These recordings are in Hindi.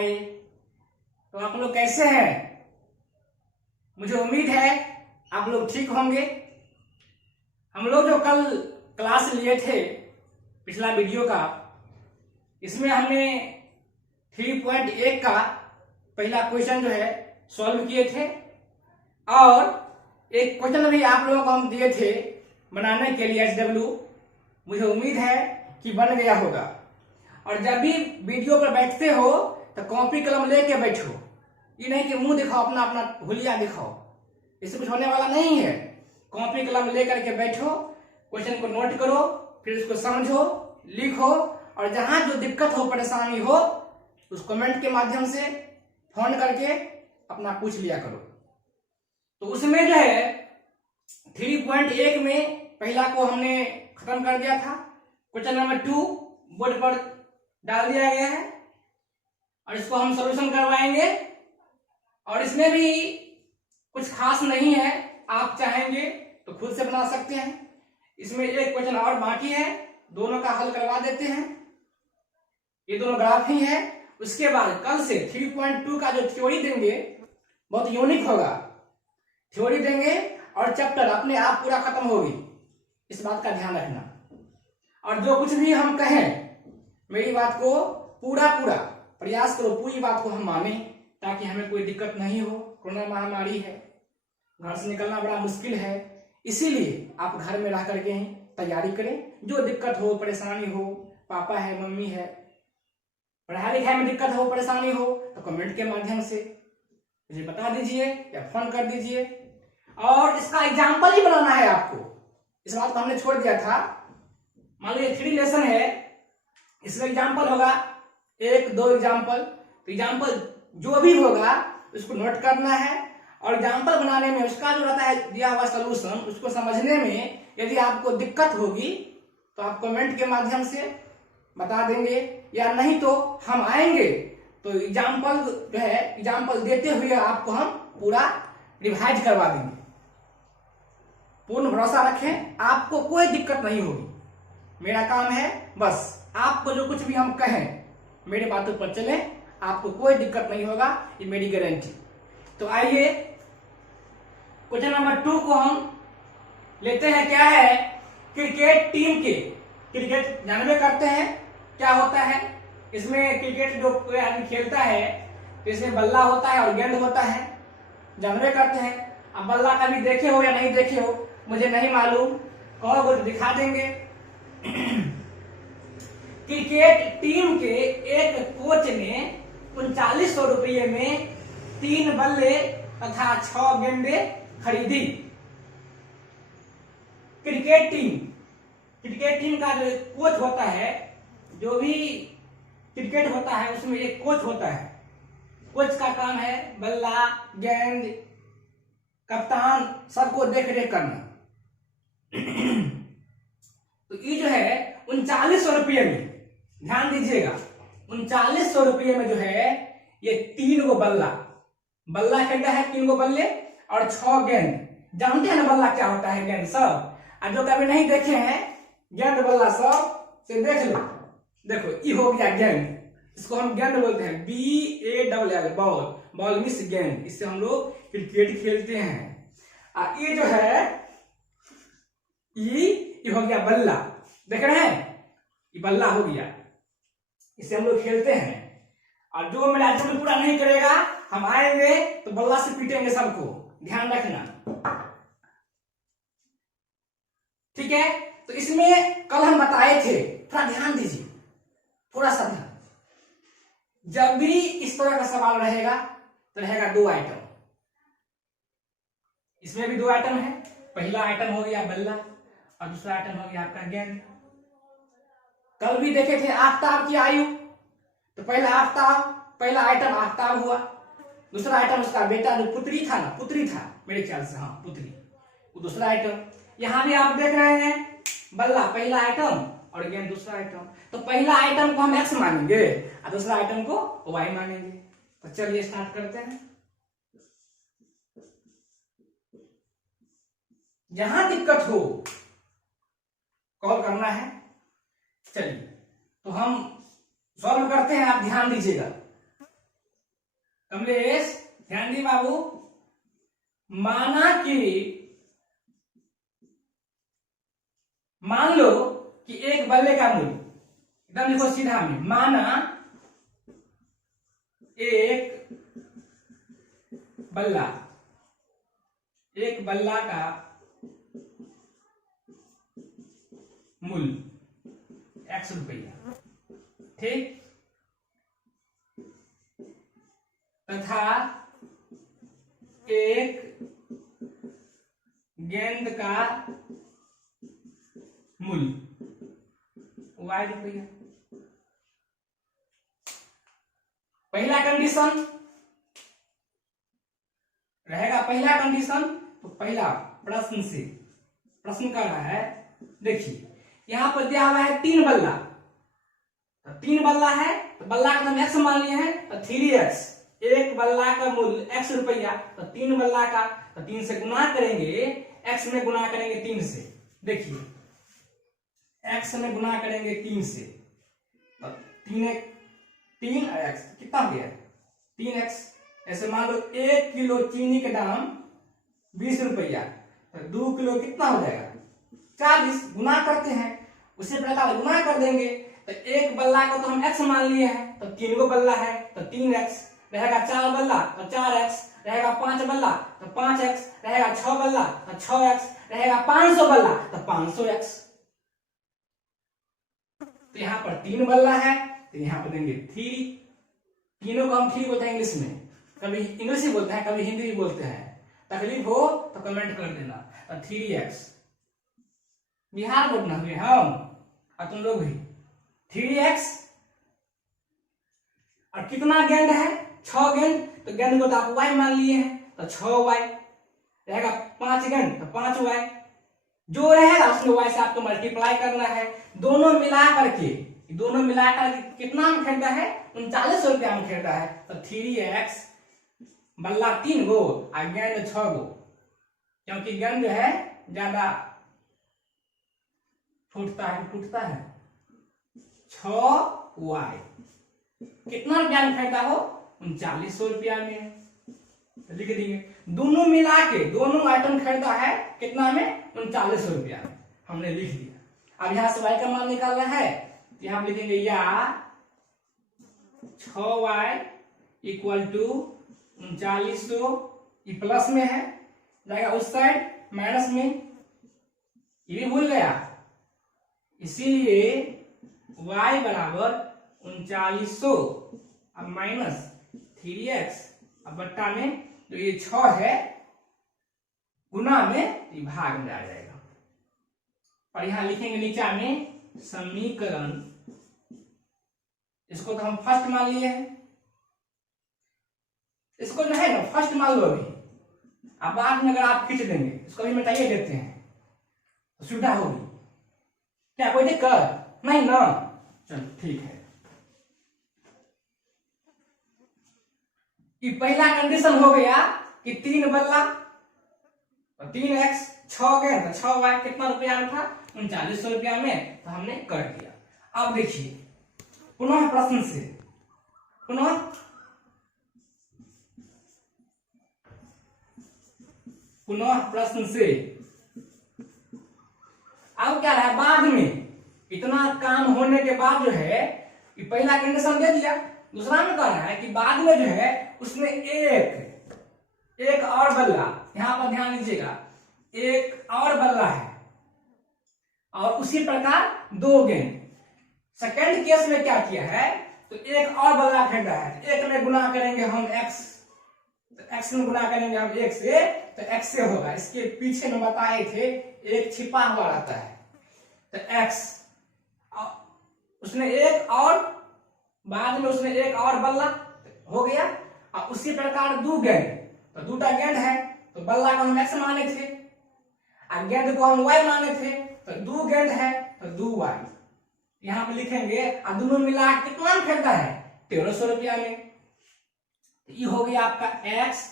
हाय। तो आप लोग कैसे हैं? मुझे उम्मीद है आप लोग ठीक होंगे। हम लोग जो कल क्लास लिए थे पिछला वीडियो का, इसमें हमने 3.1 का पहला क्वेश्चन जो है सॉल्व किए थे और एक क्वेश्चन भी आप लोगों को हम दिए थे बनाने के लिए SW। मुझे उम्मीद है कि बन गया होगा। और जब भी वीडियो पर बैठते हो तो कॉपी कलम लेके बैठो, ये नहीं कि मुंह दिखाओ अपना अपना हुलिया दिखाओ, इससे कुछ होने वाला नहीं है। कॉपी कलम लेकर के बैठो, क्वेश्चन को नोट करो, फिर उसको समझो, लिखो और जहां जो दिक्कत हो परेशानी हो उस कमेंट के माध्यम से फोन करके अपना पूछ लिया करो। तो उसमें जो है 3.1 में पहला को हमने खत्म कर दिया था। क्वेश्चन नंबर 2 बोर्ड पर डाल दिया गया है और इसको हम सॉल्यूशन करवाएंगे। और इसमें भी कुछ खास नहीं है, आप चाहेंगे तो खुद से बना सकते हैं। इसमें एक क्वेश्चन और बाकी है, दोनों का हल करवा देते हैं। ये दोनों ग्राफ ही है। उसके बाद कल से 3.2 का जो थ्योरी देंगे बहुत यूनिक होगा। थ्योरी देंगे और चैप्टर अपने आप पूरा खत्म होगी, इस बात का ध्यान रखना। और जो कुछ भी हम कहें मेरी बात को पूरा प्रयास करो, पूरी बात को हम माने ताकि हमें कोई दिक्कत नहीं हो। कोरोना महामारी है, घर से निकलना बड़ा मुश्किल है, इसीलिए आप घर में रह करके ही तैयारी करें। जो दिक्कत हो परेशानी हो, पापा है मम्मी है, पढ़ाई लिखाई में दिक्कत हो परेशानी हो तो कमेंट के माध्यम से मुझे बता दीजिए या फोन कर दीजिए। और इसका एग्जाम्पल ही बनाना है आपको, इस बात को हमने छोड़ दिया था। मान लीजिए 3 लेसन है, इसमें एग्जाम्पल होगा 1 2 एग्जाम्पल। तो एग्जाम्पल जो भी होगा उसको नोट करना है और एग्जाम्पल बनाने में उसका जो रहता है दिया हुआ सोल्यूशन, उसको समझने में यदि आपको दिक्कत होगी तो आप कमेंट के माध्यम से बता देंगे, या नहीं तो हम आएंगे तो एग्जाम्पल जो है एग्जाम्पल देते हुए आपको हम पूरा रिवाइज करवा देंगे। पूर्ण भरोसा रखें, आपको कोई दिक्कत नहीं होगी। मेरा काम है बस आपको जो कुछ भी हम कहें मेरे बातों पर चले, आपको कोई दिक्कत नहीं होगा, ये मेरी गारंटी। तो आइए क्वेश्चन नंबर 2 को हम लेते हैं। क्या है? क्रिकेट टीम के, क्रिकेट जानबे करते हैं क्या होता है। इसमें क्रिकेट जो कोई आदमी खेलता है तो इसमें बल्ला होता है और गेंद होता है, जानबे करते हैं। अब बल्ला कभी देखे हो या नहीं देखे हो मुझे नहीं मालूम, कहोगे तो दिखा देंगे। क्रिकेट टीम के एक कोच ने 3900 रुपये में 3 बल्ले तथा 6 गेंदे खरीदी। क्रिकेट टीम का जो कोच होता है, जो भी क्रिकेट होता है उसमें एक कोच होता है। कोच का काम है बल्ला, गेंद, कप्तान सबको देख रेख करना। तो ये जो है 3900 रुपये में, ध्यान दीजिएगा, 3900 रुपये में जो है ये 3 गो बल्ला खरीदा है, 3 गो बल्ले और 6 गेंद। जानते हैं ना बल्ला क्या होता है, गेंद सब। और जो कभी नहीं देखे हैं गेंद बल्ला सब से देख लो। देखो ये हो गया गेंद, इसको हम गेंद बोलते हैं, BALL बॉल, बॉल मीन्स गेंद। इससे हम लोग क्रिकेट खेलते हैं। और ये जो है ये हो गया बल्ला, देख रहे हैं, ये बल्ला हो गया, इससे हम लोग खेलते हैं। और जो मेरा एग्जाम्पल पूरा नहीं करेगा हम आएंगे तो बल्ला से पीटेंगे सबको, ध्यान रखना, ठीक है। तो इसमें कल हम बताए थे, थोड़ा ध्यान दीजिए, थोड़ा सा ध्यान। जब भी इस तरह का सवाल रहेगा तो रहेगा 2 आइटम। इसमें भी 2 आइटम है। पहला आइटम हो गया बल्ला और दूसरा आइटम हो गया आपका गेंद। कल भी देखे थे आफ्ताब की आयु, तो पहला आइटम आफ्ताब हुआ। दूसरा आइटम उसका बेटा जो पुत्री था मेरे ख्याल से, हाँ पुत्री, वो दूसरा आइटम। यहां भी आप देख रहे हैं बल्ला पहला आइटम और गेंद दूसरा आइटम। तो पहला आइटम को हम X मानेंगे और दूसरा आइटम को Y मानेंगे। तो चलिए स्टार्ट करते हैं। जहां दिक्कत हो कॉल करना है। चलिए तो हम सॉल्व करते हैं, आप ध्यान दीजिएगा। कमलेश ध्यान दी बाबू, मान लो कि एक बल्ले का मूल्य, एकदम लिखो सीधा में, माना एक बल्ला का मूल्य 100 रुपया, ठीक, तथा एक गेंद का मूल्य y रुपया। पहला कंडीशन रहेगा, पहला कंडीशन तो पहला प्रश्न कर रहा है, देखिए यहां पर दिया हुआ है 3 बल्ला, तो 3 बल्ला है तो बल्ला का हम x मान लिए हैं, तो 3x, एक बल्ला का मूल्य 100 रुपया, तो 3 बल्ला का, तो 3 से गुना करेंगे, x में गुना करेंगे 3 से, देखिए x में गुना करेंगे 3 से, तो 3x कितना हो गया 3x। ऐसे मान लो 1 किलो चीनी का दाम 20 रुपया, तो 2 किलो कितना हो जाएगा 40, गुना करते हैं, उसी प्रकार गुना कर देंगे, तो एक बल्ला को तो हम x मान लिए हैं, तो 3 गो बल्ला है तो 3x रहेगा, 4 बल्ला तो 4x रहेगा, 5 बल्ला तो 5x रहेगा, 6 बल्ला तो 6x रहेगा, 500 बल्ला तो 500x। तो यहाँ पर 3 बल्ला है तो यहाँ पर देंगे 3, तीनों को हम 3 बोलते हैं इंग्लिश में, कभी इंग्लिश ही बोलते हैं कभी हिंदी भी बोलते हैं, तकलीफ हो तो कमेंट कर देना। तो 3x, बिहार बोलना हुए हम और तुम लोग भी 3x, और कितना गेंद है 6 गेंद, तो गेंद को तो आप y मान लिए हैं, तो 6y रहेगा, 5 गेंद तो 5y, जो रहेगा उसमें y से आपको मल्टीप्लाई करना है, दोनों मिलाकर कितना में खरीदा है 3900 रुपया में खरीदा है, तो 3x बल्ला 3 गो और गेंद 6 गो, क्योंकि गेंद जो है ज्यादा टूटता है 6y, कितना रुपया में खरीदा हो 3900 रुपया में, तो लिख देंगे, दोनों मिला के दोनों आइटम खरीदा है कितना में 3900 रुपया में, हमने लिख दिया। अब यहां से y का मान निकालना है, तो यहां लिखेंगे या 6y इक्वल टू 3900, ये प्लस में है जाएगा उस साइड, माइनस में, ये भी भूल गया, इसीलिए y बराबर 3900 अब माइनस 3x, अब बट्टा में जो ये 6 है गुना में ये भाग में आ जाएगा, और यहां लिखेंगे नीचा में समीकरण, इसको तो हम फर्स्ट मान लिए हैं, इसको जो है ना फर्स्ट मान लो अभी, अब बाद में अगर आप खींच देंगे, इसको भी मिटाइए देते हैं तो सुविधा होगी, क्या कोई दिक्कत नहीं ना, चलो ठीक है। ये पहला कंडीशन हो गया कि 3 बल्ला 3x 6 गेंद तो 6y कितना रुपया में था 3900 रुपया में, तो हमने कर दिया। अब देखिए पुनः प्रश्न से, अब क्या रहा, बाद में इतना काम होने के बाद जो है ये पहला कंडीशन दे दिया, दूसरा में कह रहा है कि बाद में जो है उसमें एक और बल्ला, यहां पर ध्यान दीजिएगा, एक और बल्ला है और उसी प्रकार 2 गेंद। सेकेंड केस में क्या किया है, तो एक और बल्ला खरीदा है, एक में गुना करेंगे हम x, तो x में गुना करेंगे हम 1 से, तो x से होगा, इसके पीछे में बताए थे एक छिपा हुआ रहता है, तो x, उसने एक और, बाद में उसने एक और बल्ला हो गया, और उसी प्रकार 2 गेंद, तो 2टा गेंद है, तो बल्ला को हम x माने थे और गेंद को हम y माने थे, तो 2 गेंद है तो 2y, यहां पे लिखेंगे, और दोनों मिला कितना में खरीदा है 1300 रुपया में, ये हो गया आपका x।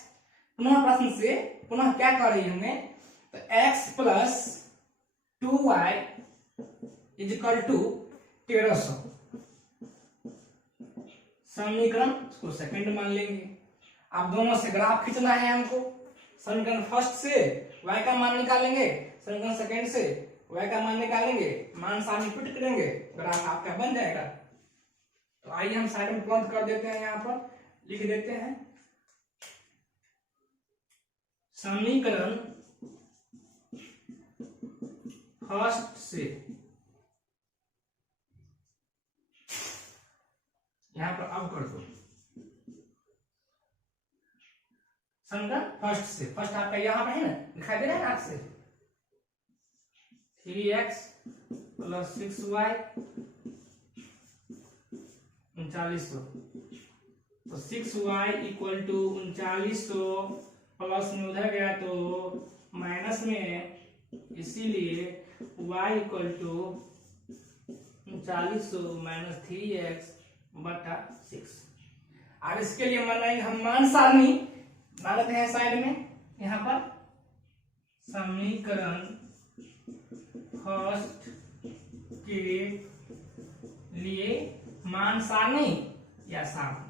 पुनः प्रश्न से पुनः क्या कर रही हमें, तो x plus 2y is equal to 1300, समीकरण इसको सेकंड मान लेंगे, आप दोनों से ग्राफ खींचना है हमको। समीकरण फर्स्ट से y का मान निकालेंगे, समीकरण सेकंड से y का मान निकालेंगे, मान सामने पुट करेंगे, ग्राफ आपका बन जाएगा। तो आइए हम साइड में प्लॉट कर देते हैं, यहाँ पर लिख देते हैं समीकरण फर्स्ट से, यहां पर अब कर दो समीकरण फर्स्ट से। फर्स्ट आपका यहां पर है ना, दिखाई दे रहा है ना आपसे, 3x प्लस 6y 3900। तो 6y इक्वल टू 3900, प्लस में उधर गया तो माइनस में, इसीलिए y equal to 3900 minus 3x बटा 6। और इसके लिए बनाएंगे हम मान सारणी, डालते हैं साइड में यहाँ पर समीकरण फर्स्ट के लिए मान सारणी या सारणी।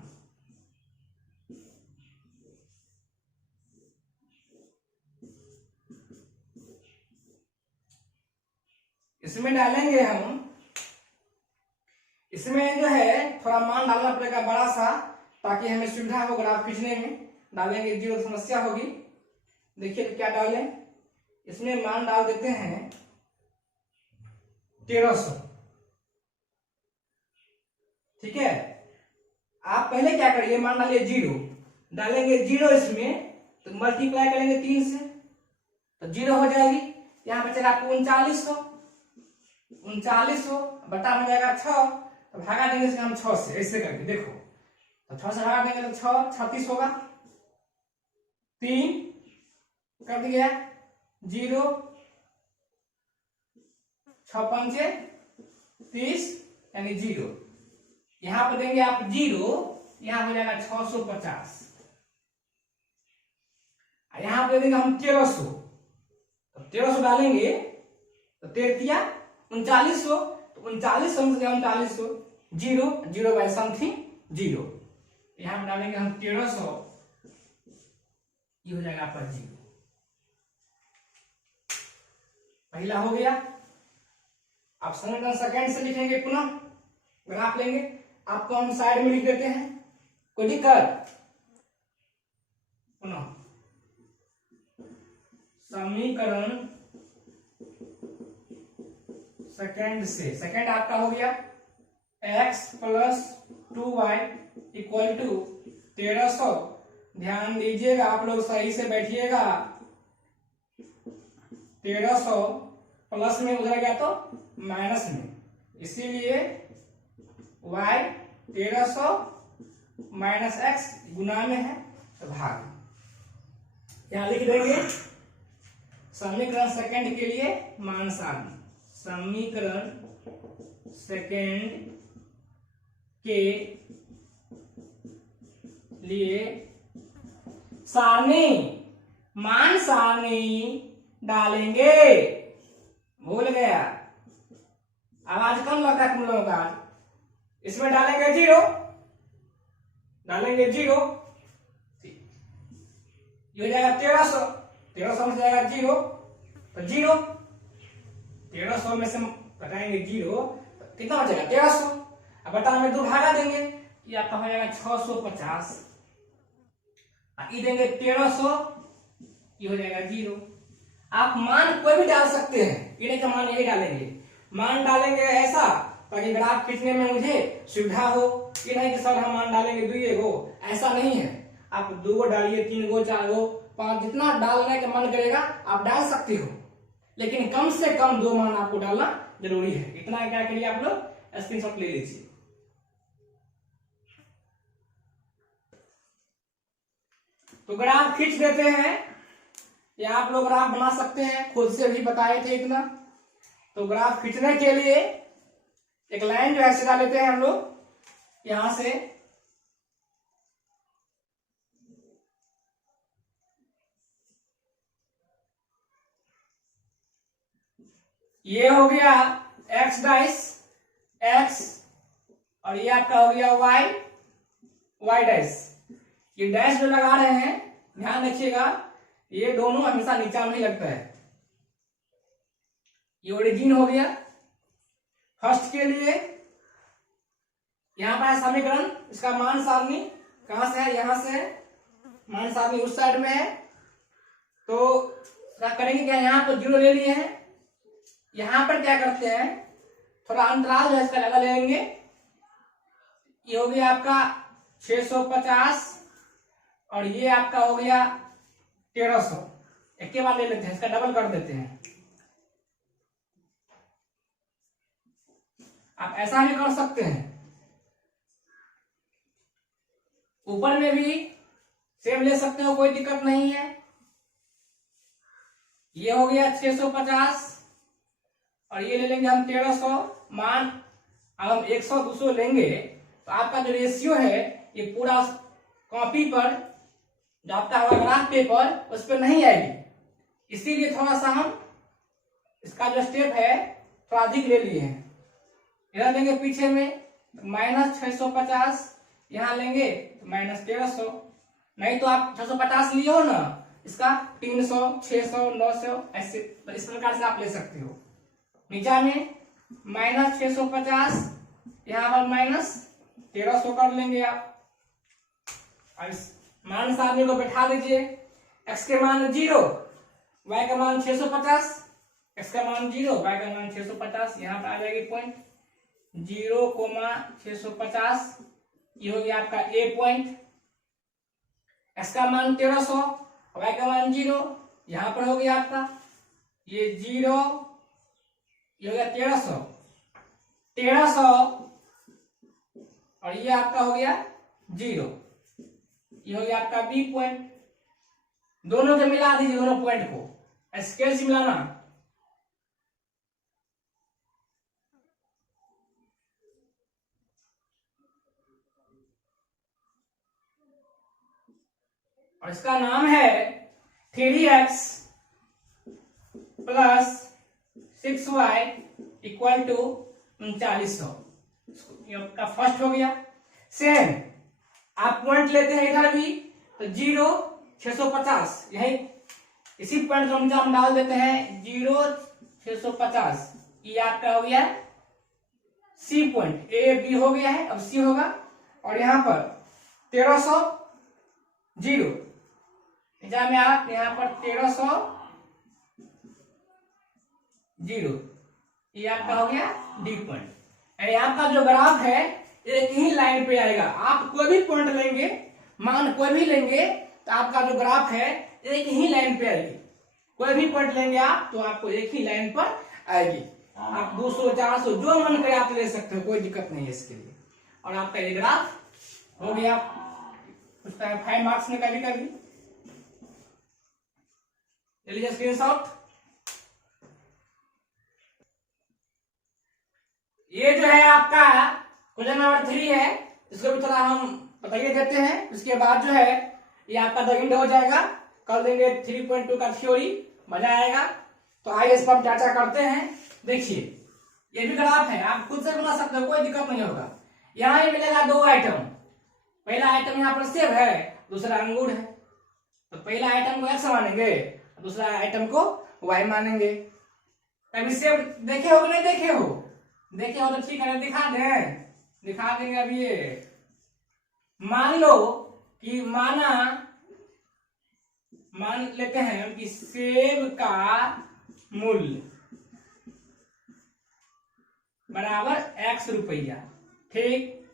इसमें डालेंगे हम, इसमें जो है थोड़ा मान डालना पड़ेगा बड़ा सा, ताकि हमें सुविधा हो ग्राफ खींचने में। डालेंगे जीरो समस्या होगी। देखिए क्या डालें, इसमें मान डाल देते हैं 1300। ठीक है, आप पहले क्या करिए, मान डालिए जीरो, डालेंगे जीरो इसमें, तो मल्टीप्लाई करेंगे 3 से तो जीरो हो जाएगी। यहाँ बचेगा आपको 3900, 3900 बटा हो जाएगा 6, तो भागा देंगे इसमें हम 6 से, ऐसे करके देखो, तो 6 से भागा देंगे तो 6 36 होगा, 3 कर दिया 0, 6 पंचे 30 यानी 0। यहां पर देंगे आप 0, यहां हो जाएगा 650। यहां पर देंगे हम 1300, तो 1300 डालेंगे तो 13 3900, तो 3900 में 3900 zero, zero by something zero, यहां पर डालेंगे हम 1300, ये हो जाएगा आपका जीरो। पहला हो गया। आप समीकरण सेकंड से लिखेंगे, पुनः ग्राफ लेंगे, आपको हम साइड में लिख देते हैं, कोई दिक्कत? पुनः समीकरण सेकंड से, सेकंड आपका हो गया x plus 2y equal to 1300। ध्यान दीजिएगा, आप लोग सही से बैठिएगा। 1300 प्लस में उधर गया तो माइनस में, इसीलिए y 1300 माइनस x गुना में है तो भाग। यहां लिख देंगे समीकरण सेकंड के लिए मान सारणी। समीकरण सेकंड के लिए सारणी, मान सारणी डालेंगे। भूल गया, आवाज कम लगता है तुम लोगों का। इसमें डालेंगे जीरो, डालेंगे जीरो, ये हो जाएगा 1300, 1300 में जाएगा जीरो, तो जीरो 1300 में से घटाएंगे जीरो, तो कितना हो जाएगा 1300। अब बटा में 2 भागा देंगे, ये आपका हो जाएगा 650, ये देंगे 1300, ये हो जाएगा जीरो। आप मान कोई भी डाल सकते हैं, ये नहीं का मान यही डालेंगे, मान डालेंगे ऐसा ताकि ग्राफ खींचने में मुझे सुविधा हो। ये नहीं कि सर हम मान डालेंगे 2 गो, ऐसा नहीं है। आप 2 गो डालिए, 3 गो, 4 गो, 5, जितना डालने का मन करेगा आप डाल सकते हो, लेकिन कम से कम 2 मान आपको डालना जरूरी है। इतना क्या करिए, आप लोग स्क्रीनशॉट ले लीजिए। तो ग्राफ खींच देते हैं, या आप लोग ग्राफ बना सकते हैं, खुद से भी बताए थे इतना। तो ग्राफ खींचने के लिए एक लाइन जो है सीधा लेते हैं हम लोग यहां से, ये हो गया x डाइस x, और ये आपका हो गया y, y डाइस। ये डैश जो लगा रहे हैं ध्यान रखिएगा, ये दोनों हमेशा नीचा में ही लगता है। ये ओरिजिन हो गया फर्स्ट के लिए। यहां पर है समीकरण, इसका मान सारणी कहां से है, यहां से है। मान सारणी उस साइड में है, तो क्या करेंगे, क्या यहां पर 0 ले लिए हैं, यहां पर क्या करते हैं, थोड़ा अंतराल जो है इसका ज्यादा लेंगे। ये हो गया आपका 650 और ये आपका हो गया 1300। एक के बाद ले लेते हैं, इसका डबल कर देते हैं। आप ऐसा भी कर सकते हैं, ऊपर में भी सेम ले सकते हो, कोई दिक्कत नहीं है। ये हो गया 650 और ये ले लेंगे हम 1300। मान अब हम 100 200 लेंगे तो आपका जो रेशियो है ये पूरा कॉपी पर जो आपका होगा ग्राफ पेपर उस पर नहीं आएगी, इसीलिए थोड़ा सा हम इसका जो स्टेप है थोड़ा अधिक ले लिए हैं। इधर लेंगे पीछे में -650, यहां लेंगे तो -1300। नहीं तो आप 650 लिए हो ना, इसका 300 600 900 ऐसे इस प्रकार से आप ले सकते हो। नीचा में -650, यहां पर -1300 कर लेंगे आप। अब इस मान सारणी को बैठा दीजिए। x के मान 0, y का मान 650, x का मान 0, y का मान 650, यहाँ पर आ जाएगी पॉइंट 0,650। ये हो गया आपका a पॉइंट। x का मान 1300, y का मान 0, यहाँ पर हो गया आपका ये 0, ये हो गया 1300 और ये आपका हो गया 0, ये हो गया आपका बी पॉइंट। दोनों के मिला दीजिए, दोनों पॉइंट को स्केल से मिलाना। और इसका नाम है 3x + 6y = 3900। आपका फर्स्ट हो गया। सेम आप पॉइंट लेते हैं इधर भी तो 0 650, यही इसी पॉइंट को हम डाल देते हैं 0 650। ये आपका हो गया सी पॉइंट, ए बी हो गया है, अब सी होगा। और यहां पर 1300 0, में आप यहां पर 1300 0, ये आपका हो गया डी पॉइंट। आपका जो ग्राफ है एक ही लाइन पे आएगा। आप कोई भी पॉइंट लेंगे, मान कोई भी लेंगे तो आपका जो ग्राफ है एक ही लाइन पे आएगी। कोई भी पॉइंट लेंगे आप तो आपको एक ही लाइन पर आएगी। आप 200 400 जो मन करे आप ले सकते हो, कोई दिक्कत नहीं है इसके लिए। और आपका ये ग्राफ हो गया। कुछ 5 मार्क्स में कभी कभी लीजिए स्क्रीनशॉट। ये जो है आपका क्वेश्चन नंबर 3 है, इसको भी थोड़ा हम बताइए देते हैं। उसके बाद जो है ये आपका 2 घंटे हो जाएगा। कल देंगे 3.2 का थ्योरी, मजा आएगा। तो आइए इस पर चर्चा करते हैं। देखिए ये भी ग्राफ है, आप खुद से बना सकते हो, कोई दिक्कत नहीं होगा। यहाँ ही मिलेगा 2 आइटम। पहला आइटम यहाँ पर सेब है, दूसरा अंगूर है। तो पहला आइटम को x मानेंगे, दूसरा आइटम को y मानेंगे। कभी सेब देखे हो कि नहीं देखे हो? देखे हो तो ठीक है, दिखा देंगे अभी। ये मान लो कि मान लेते हैं कि सेब का मूल्य बराबर x रुपया, ठीक।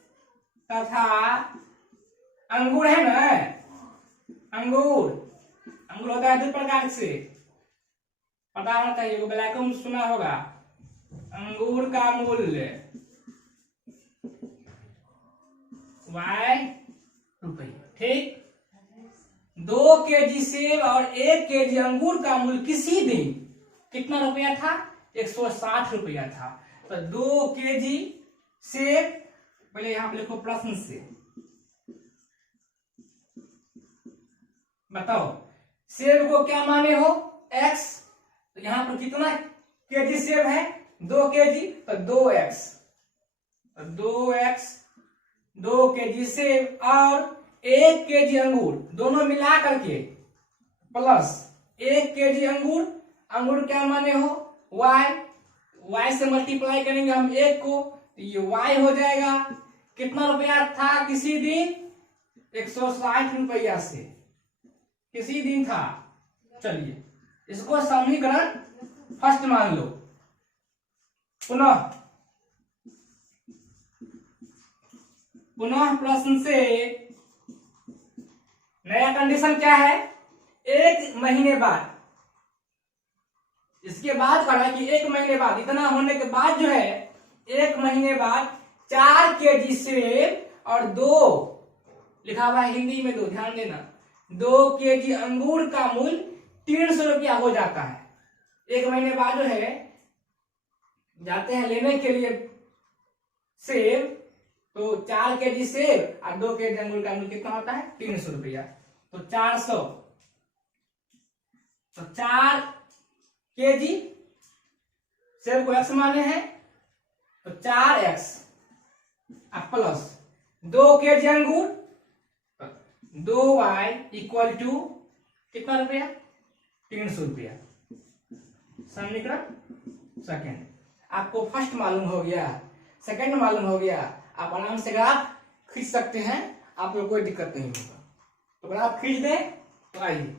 तथा अंगूर है ना, अंगूर होता है 2 प्रकार से, पता होना चाहिए, ब्लैक में सुना होगा। अंगूर का मूल्य y रुपया, ठीक। 2 केजी सेब और 1 केजी अंगूर का मूल्य किसी दिन कितना रुपया था? 160 रुपया था। तो 2 केजी सेब, पहले यहां पर लिखो प्रश्न से, बताओ सेब को क्या माने हो? x। तो यहां पर कितना केजी सेब है? 2 केजी, तो 2x, 2 केजी सेब और 1 केजी अंगूर दोनों मिला करके प्लस 1 केजी अंगूर, अंगूर क्या माने हो y से मल्टीप्लाई करेंगे हम 1 को, तो ये y हो जाएगा। कितना रुपया था किसी दिन 160 रुपया से किसी दिन था। चलिए इसको समीकरण फर्स्ट मान लो। पुनः प्रश्न से नया कंडीशन क्या है, 1 महीने बाद, इसके बाद कहा कि 1 महीने बाद, इतना होने के बाद जो है 1 महीने बाद 4 केजी सेब और 2 लिखा हुआ है हिंदी में 2, ध्यान देना, 2 केजी अंगूर का मूल्य 300 रुपया हो जाता है। 1 महीने बाद जो है जाते हैं लेने के लिए सेब, तो 4 केजी सेब और 2 केजी अंगूर का मूल्य कितना होता है 300 रुपया, तो 400, तो 4 केजी सेब को x माने हैं तो 4x प्लस 2 केजी अंगूर 2y इक्वल टू कितना रुपया 300 रुपया। समीकरण सेकंड। आपको फर्स्ट मालूम हो गया, सेकंड मालूम हो गया, आप आराम से ग्राफ खींच सकते हैं, आप लोग कोई दिक्कत नहीं होगा। तो ग्राफ खींच दे तो आइए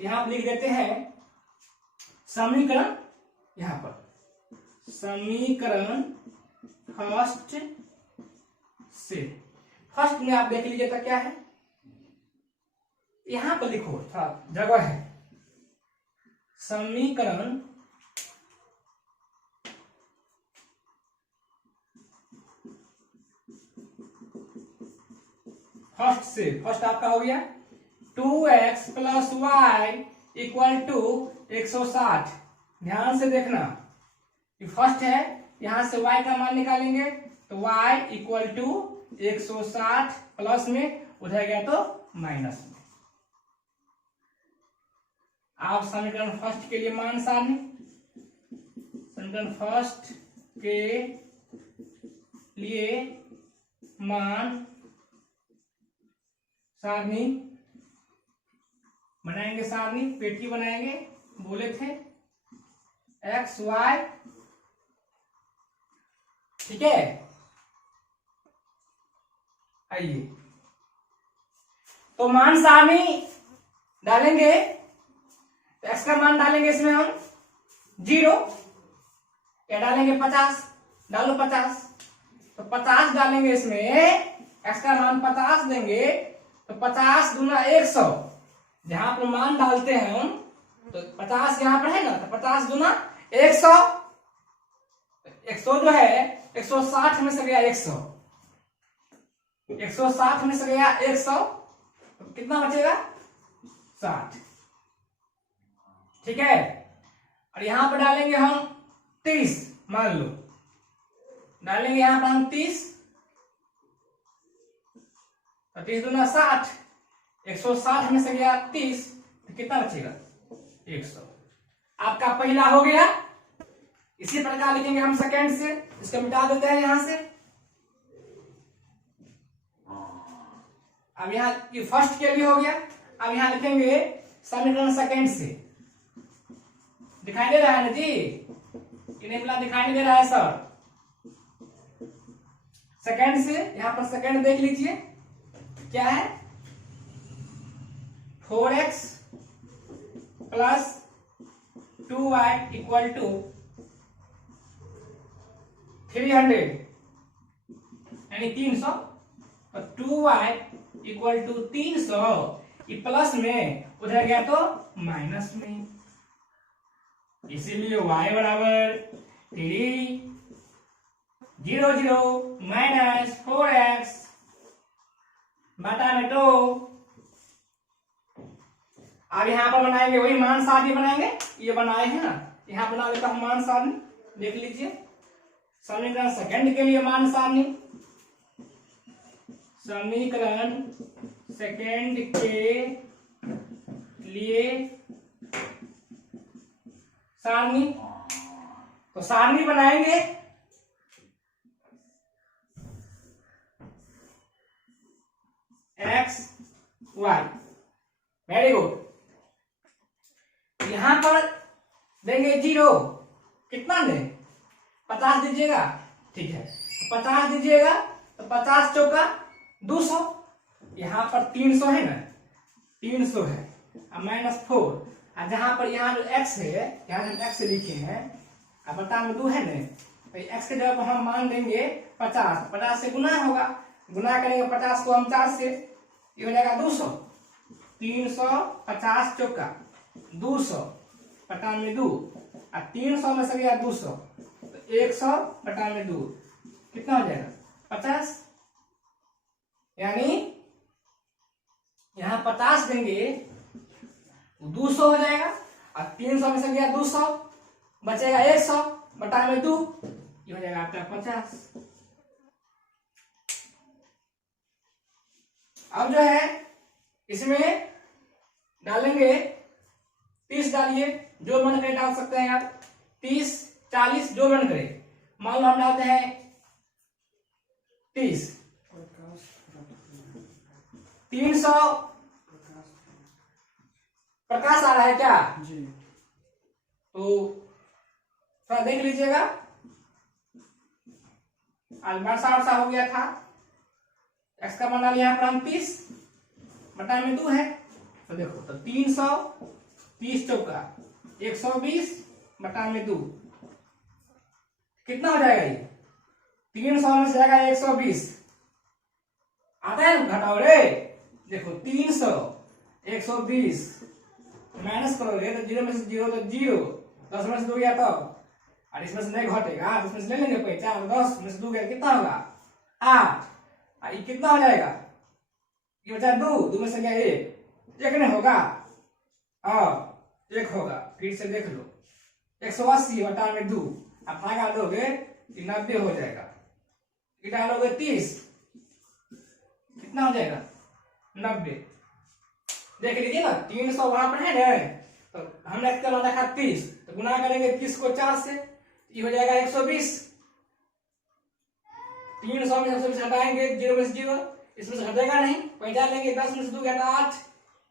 यहां आप लिख देते हैं समीकरण, यहां पर समीकरण फर्स्ट से। फर्स्ट में आप देख लीजिए तो क्या है, यहां पर लिखो, थोड़ा जगह है, समीकरण फर्स्ट से। फर्स्ट आपका हो गया 2x plus Y equal to 160। ध्यान से देखना, ये फर्स्ट है, यहां से y का मान निकालेंगे तो y इक्वल टू 160 प्लस में, उधर गया तो माइनस में। आप समीकरण फर्स्ट के लिए मान सारणी, समीकरण फर्स्ट के लिए मान सारणी बनाएंगे, सारणी पेटी बनाएंगे, बोले थे x y, ठीक है। आइए तो मान सारणी डालेंगे, तो x का मान डालेंगे इसमें हम 0, या डालेंगे 50, डालो 50, तो 50 डालेंगे इसमें, x का मान 50 देंगे तो 50 दूना 100, जहां पर मान डालते हैं हम, तो 50 यहां पर है ना, तो 50 दूना 100, 100 जो है 160 में से गया 100, 160 में से गया 100, तो कितना बचेगा 60, ठीक है। और यहां पर डालेंगे हम 30, मान लो डालेंगे यहां पर हम 30, 30 दूना 60, 160 में से गया 30, तो कितना बचेगा 100। आपका पहला हो गया। इसी प्रकार लिखेंगे हम सेकंड से, इसको मिटा देते हैं यहां से। अब यहां ये फर्स्ट के लिए हो गया, अब यहां लिखेंगे समीकरण सेकंड से। दिखाई दे रहा है ना जी, कि नहीं बोला, दिखाई नहीं दे रहा है सर। सेकंड से, यहां पर सेकंड देख लीजिए क्या है, 4x plus 2y equal to 300 यानी 300, और 2y इक्वल टू 300, ये प्लस में उधर गया तो माइनस में, इसीलिए y बराबर 3 0 0 माइनस 4x बटा में 2। अब यहां पर बनाएंगे वही मान सारणी बनाएंगे, ये बनाए हैं ना, यहां बना लेता हूं मान सारणी, देख लीजिए। समीकरण सेकंड के लिए मान सारणी, समीकरण सेकंड के लिए सारणी, तो सारणी बनाएंगे, एक्स वाई, वेरी गुड। यहां पर देंगे 0, कितना दें 50 दीजिएगा, ठीक है 50 दीजिएगा तो 50 चौका 200, यहां पर 300 है ना, 300 है और -4, और जहां पर यहाँ जो x है, यहाँ हम x लिखे हैं और बटा में 2 है ना, तो x के जगह पर हम मान देंगे 50, 50 से गुना होगा, गुना करेंगे 50 को हम 4 से, ये हो जाएगा 200, 350 चौका 200 बटा में 2, और 300 में से गया 200 तो 100 बटा में 2 कितना हो जाएगा 50, यानी यहां 50 देंगे 200 हो जाएगा, और 300 में से गया 200 बचेगा 100 बटा में 2, ये हो जाएगा आपका 50। अब जो है इसमें डालेंगे 30, डालिए जो मन करे डाल सकते हैं आप, 30 40 जो मन करे, मान लो हम डालते हैं 30, 300 प्रकाश आ रहा है क्या जी, तो थोड़ा देख लीजिएगा, आज वर्षा हो गया था, x का मान डाल यहाँ पर हम 30 बटा में 2 है, तो देखो तो 300 30 चौका 120 बटा में 2 कितना हो जाएगा, ये 300 में से जाएगा 120, आता है घटाओ रे, देखो 300 120 माइनस करोगे तो 0 में से 0 तो 0, 10 में से 2 गया तो, और इसमें से नहीं घटेगा तो इसमें से ले लेंगे पैसा, 10 में से 2 गया कितना होगा 8, और ये कितना हो जाएगा, ये बचा 2 में से गया 1 नहीं होगा, हाँ 1 होगा, फिर से देख लो 180 बटा में 2, आप भागा दोगे 90 हो जाएगा, डालोगे 30 कितना हो जाएगा 90, देख लीजिए ना 300 वहां पर है ना, तो हमने देखा 30, तो गुना करेंगे 30 को 4 से, ये हो जाएगा 120, 300 में 120 हटाएंगे 0 में से 0, इसमें से हटेगा नहीं, पहचान लेंगे 10 में से 2 गया था 8,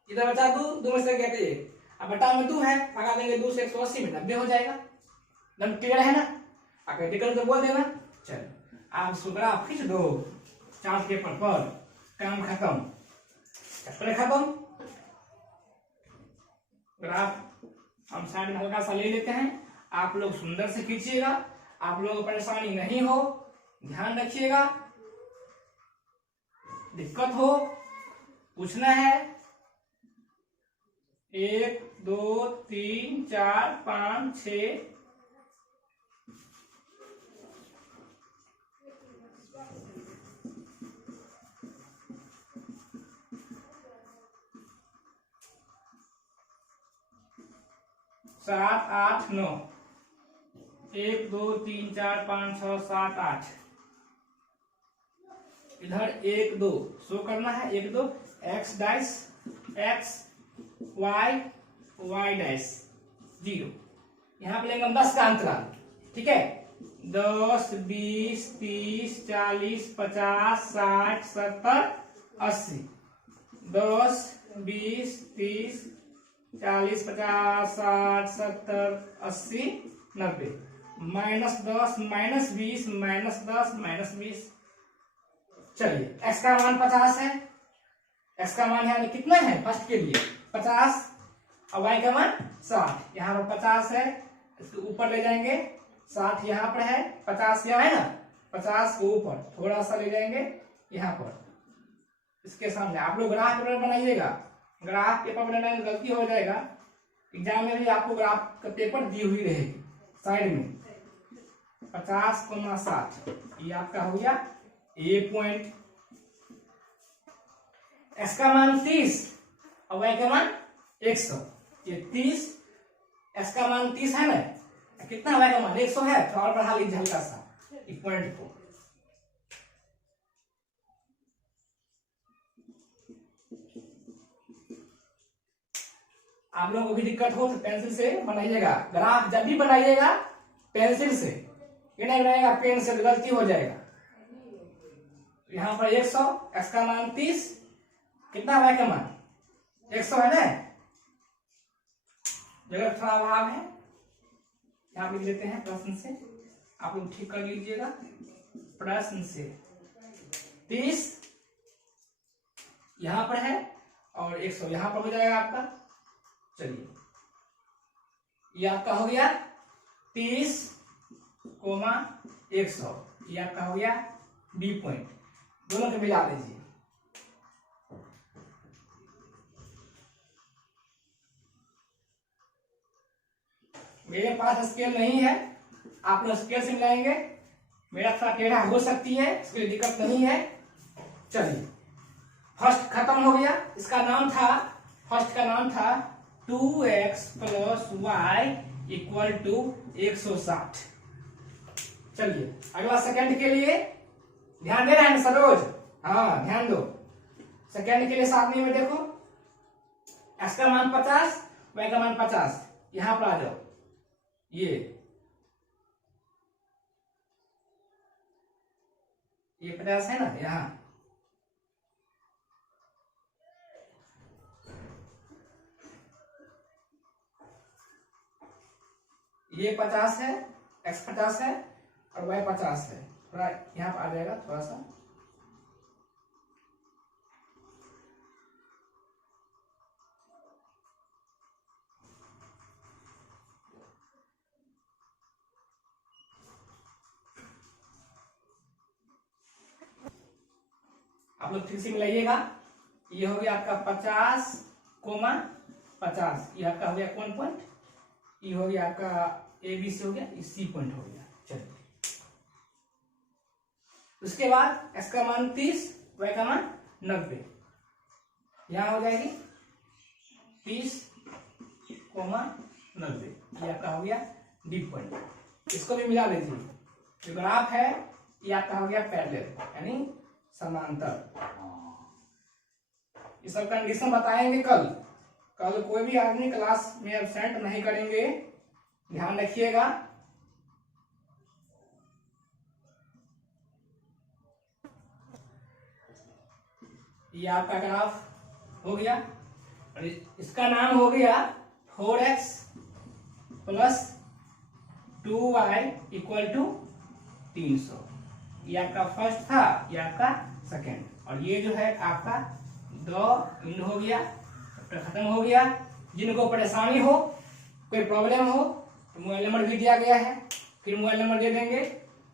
इधर बचा 2 में से गया था 1, अब बटा में 2 है, भगा देंगे 2 से 180 में 90 हो जाएगा, एकदम क्लियर है ना, अगर टिकल तो बोल देना, चलो आप इसको ग्राफ खींच दो चार्ट पेपर पर, काम खत्म, चैप्टर खत्म, ग्राफ हम साइड में हल्का सा ले लेते हैं, आप लोग सुंदर से खींचिएगा, आप लोगों को परेशानी नहीं हो, ध्यान रखिएगा, दिक्कत हो पूछना है, 1 2 3 4 5 6 7 8 9, 1 2 3 4 5 6 7 8, इधर 1 2 शो करना है, 1 2 x dash x y y dash 0, यहाँ पे लेंगे हम 10 का अंतराल, ठीक है 10 20 30 40 50 60 70 80, 10 20 30 40 50 60 70 80 90, -10 -20 -10 -20, चलिए x का मान 50 है, x का मान यहाँ कितना है फर्स्ट के लिए 50, और y का मान 60, यहाँ पर 50 है, इसको ऊपर ले जाएंगे, 60 यहाँ पर है, 50 यहाँ है ना, 50 को ऊपर थोड़ा सा ले जाएंगे यहाँ पर, इसके सामने आप लोग ग्राफ पेपर बनाइएगा, ग्राफ पेपर बनाने में गलती हो जाएगा, एग्जाम में भी आपको ग्राफ का पेपर दी हुई रहेगी साइड में, 50,60 ये आपका हो गया ए पॉइंट, x का मान 30 और y का मान 100, ये 30 x का मान 30 है ना, कितना y का मान 100 है, थोड़ा और बढ़ा लीजिए हल्का सा इस पॉइंट को, आप लोगों को भी दिक्कत हो तो पेंसिल से बनाइएगा, ग्राफ जब भी बनाइएगा पेंसिल से, ये नहीं बनाएगा पेन से, गलती हो जाएगा, यहाँ पर 100 x का मान 30 कितना y का मान 100 है ना। जगह थोड़ा अभाव है, यहाँ लिख देते हैं प्रश्न से, आप लोग ठीक कर लीजिएगा। प्रश्न से 30 यहां पर है और 100 यहां पर हो जाएगा आपका। चलिए ये आपका हो गया 30, 100, ये आपका हो गया बी पॉइंट। दोनों को मिला दीजिए। मेरे पास स्केल नहीं है, आप लोग स्केल से मिलाएंगे। मेरा थोड़ा टेढ़ा हो सकती है, इसके लिए दिक्कत नहीं है। चलिए फर्स्ट खत्म हो गया। इसका नाम था, फर्स्ट का नाम था 2x + y = 160। चलिए अगला सेकंड के लिए ध्यान दे रहे हैं सरोज? हाँ ध्यान दो। सेकंड के लिए सामने में देखो, x का मान 50, y का मान 50। यहां पर आ जाओ। ये 50 है ना, यहां ये 50 है, x 50 है और y 50 है। थोड़ा यहां पर आ जाएगा थोड़ा सा। आप लोग ठीक से मिलाइएगा। ये हो गया आपका 50, 50। ये आपका हो गया कौन पॉइंट? ये हो गया आपका ए बी से हो गया, सी पॉइंट हो गया। चलिए उसके बाद x का मान 30, y का मान 90। यहां हो जाएगी 30, 90। ये आपका हो गया डी पॉइंट। इसको भी मिला लीजिए। जो ग्राफ है ये आपका हो गया पैरेलल, यानी समांतर। ये सब कंडीशन बताएंगे कल। कल कोई भी आदमी क्लास में एब्सेंट नहीं करेंगे, ध्यान रखिएगा। ये आपका ग्राफ हो गया और इसका नाम हो गया 4x + 2y = 300। ये आपका फर्स्ट था, ये आपका सेकेंड। और ये जो है आपका दो इंड हो गया, खत्म हो गया। जिनको परेशानी हो, कोई प्रॉब्लम हो तो मोबाइल नंबर भी दिया गया है, फिर मोबाइल नंबर दे देंगे।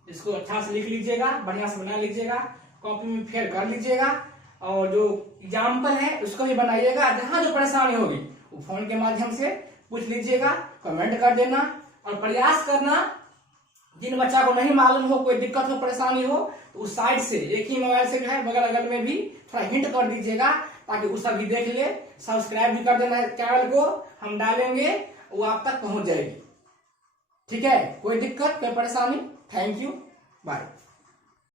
इसको अच्छा से लिख लीजिएगा, बढ़िया से बना लीजिएगा, कॉपी में फेर कर लीजिएगा। और जो एग्जाम्पल है उसको भी बनाइएगा। जहां जो परेशानी होगी वो फोन के माध्यम से पूछ लीजिएगा, कमेंट कर देना और प्रयास करना। जिन बच्चा को नहीं मालूम हो, कोई दिक्कत हो, परेशानी हो, तो उस साइड से एक ही मोबाइल से जो है बगल अगल में भी थोड़ा हिंट कर दीजिएगा, ताकि वो सभी देख ले। सब्सक्राइब भी कर देना है चैनल को, हम डालेंगे वो आप तक पहुंच जाएगी। ठीक है, कोई दिक्कत, कोई परेशानी? Thank you, bye.